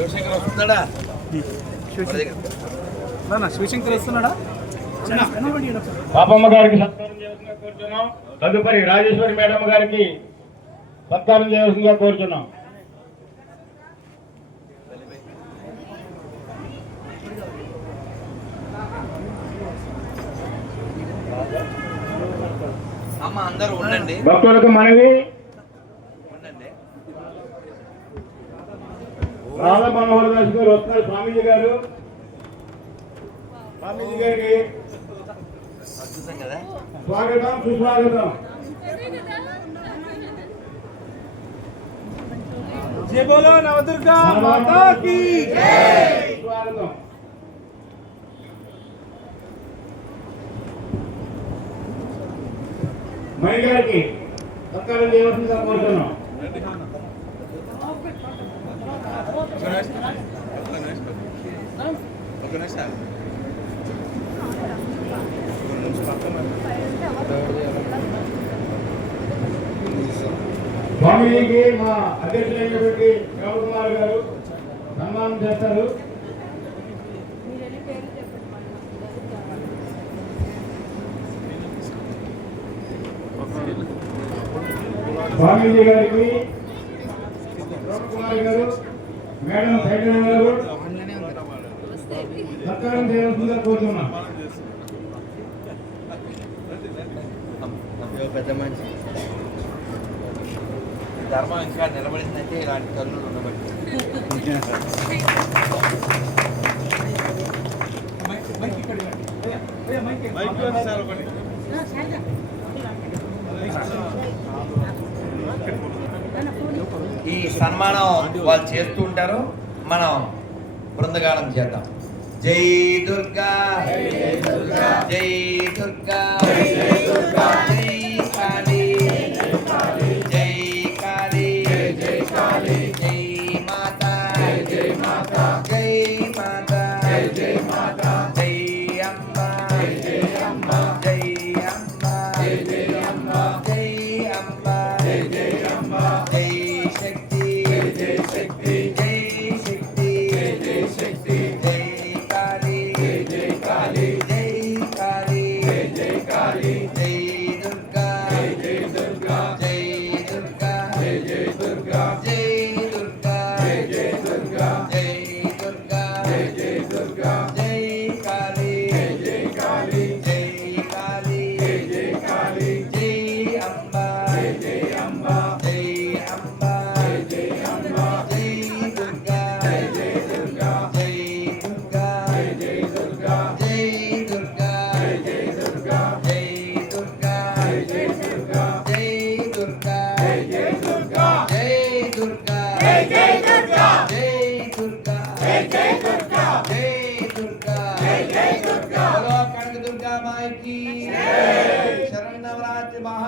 శివశంకర్ వస్తున్నాడా? శివశంకర్. వస్తున్నాడా? పాపమ్మ గారికి సత్కారం చేయవలసిందిగా కోరుతున్నాం తదుపరి రాజేశ్వరి మేడం గారికి సత్కారం చేయవలసిందిగా కోరుతున్నాం అమ్మ అందరూ ఉండండి. భక్తులకు మనవి. రాధా మనోహర్ దాస్ గారు వస్తున్నారు. స్వామీజీ గారు. స్వామీజీ గారికి స్వాగతం సుస్వాగతం. జై బోలో నవదుర్గా మాతా కీ స్వాగతం మణి గారికి సత్కారం చేయవలసిందిగా కోరుతున్నాం. స్వామికి మా అధ్యక్షులైనటువంటి శ్రవణ్ కుమార్ గారు సన్మానం చేస్తారు. స్వామీజీ గారికి మేడం సైడ్ గారు సత్కారం చేయవలసిందిగా కోరుతున్నాం. పెద్ద మనిషి. ధర్మం ఇంకా నిలబడిందంటే ఇలాంటి తల్లులు ఉండబట్టి. సన్మానం వాళ్ళు చేస్తూ ఉంటారు. మనం బృందగానం చేద్దాం. జై దుర్గా. జై దుర్గా. జై దుర్గా జై కాళీ. జై కాళీ జై మాత. జై జై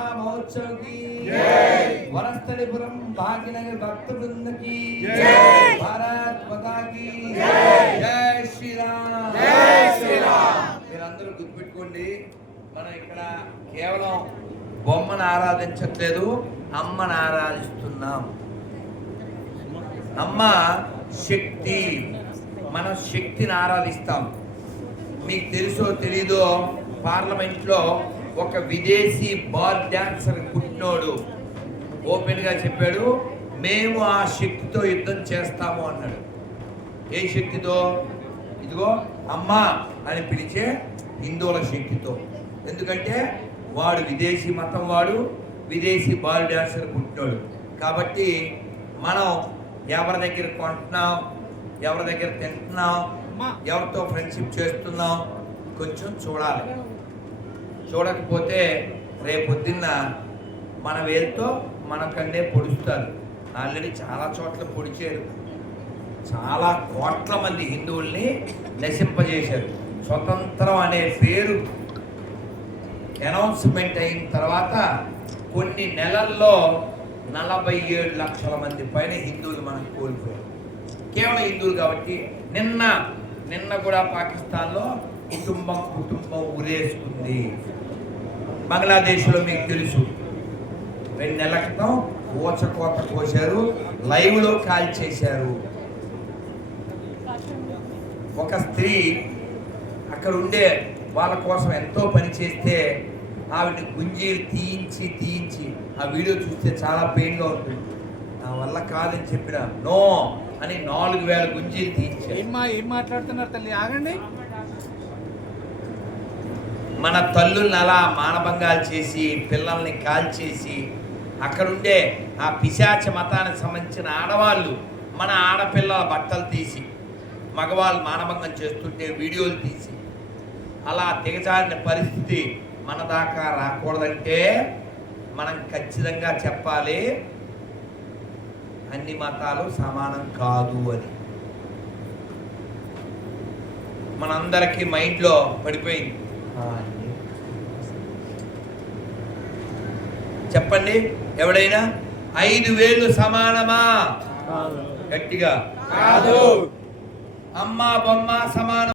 శరణవరాత్రి మహా మహోత్సవ్కి వనస్థలిపురం భాగ్యనగర్ భక్త బృంద की భారత్ శ్రీరామ్. జై శ్రీరామ్. మీరందరూ గుర్తుపెట్టుకోండి మనం ఇక్కడ కేవలం బొమ్మను ఆరాధించట్లేదు అమ్మను ఆరాధిస్తున్నాం. అమ్మ శక్తి మనం శక్తిని ఆరాధిస్తాం. మీకు తెలుసో తెలీదో పార్లమెంట్లో ఒక విదేశీ బాల్ డాన్సర్ పుట్టినోడు. ఓపెన్గా చెప్పాడు మేము ఆ శక్తితో యుద్ధం చేస్తాము అన్నాడు. ఏ శక్తితో? ఇదిగో అమ్మా అని పిలిచే హిందువుల శక్తితో. ఎందుకంటే వాడు విదేశీ మతం వాడు విదేశీ బాల్ డాన్సర్ పుట్టినోడు. కాబట్టి మనం ఎవరి దగ్గర కొంటున్నాం ఎవరి దగ్గర తింటున్నాం ఎవరితో ఫ్రెండ్షిప్ చేస్తున్నాం కొంచెం చూడాలి. చూడకపోతే రేపొద్దున్న మన వేలుతో మన పొడుస్తారు. ఆల్రెడీ చాలా చోట్ల పొడిచారు. చాలా కోట్ల మంది హిందువుల్ని నశింపజేశారు. స్వతంత్రం అనే పేరు అనౌన్స్మెంట్ అయిన తర్వాత కొన్ని నెలల్లో నలభై ఏడు లక్షల మంది పైన హిందువులు మనం కోల్పోయారు. కేవలం హిందువులు కాబట్టి నిన్న నిన్న కూడా పాకిస్తాన్లో కుటుంబం కుటుంబం ఉరేస్తుంది బంగ్లాదేశ్లో మీకు తెలుసు రెండు నెలల క్రితం ఊచకోత కోశారు లైవ్లో కాల్ చేశారు. ఒక స్త్రీ అక్కడ ఉండే వాళ్ళ కోసం ఎంతో పని చేస్తే ఆవిడ గుంజీలు తీయించి తీయించి ఆ వీడియో చూస్తే చాలా పెయిన్గా ఉంటుంది. నా వల్ల కాదని చెప్పిన నో అని నాలుగు వేల గుంజీలు తీయించారు. మా ఏం మాట్లాడుతున్నారు తల్లి? ఆగండి. మన తల్లుల్ని అలా మానభంగాలు చేసి పిల్లల్ని కాల్చేసి అక్కడుండే ఆ పిశాచ మతానికి సంబంధించిన ఆడవాళ్ళు మన ఆడపిల్లల బట్టలు తీసి మగవాళ్ళు మానభంగం చేస్తుంటే వీడియోలు తీసి అలా దిగజారిన పరిస్థితి మన దాకా రాకూడదంటే మనం ఖచ్చితంగా చెప్పాలి అన్ని మతాలు సమానం కాదు అని. మనందరికీ మైండ్లో పడిపోయింది. చెప్పండి. ఎవడైనా? ఐదు వేలు సమానమా? గట్టిగా. కాదు. అమ్మ బొమ్మ సమానం.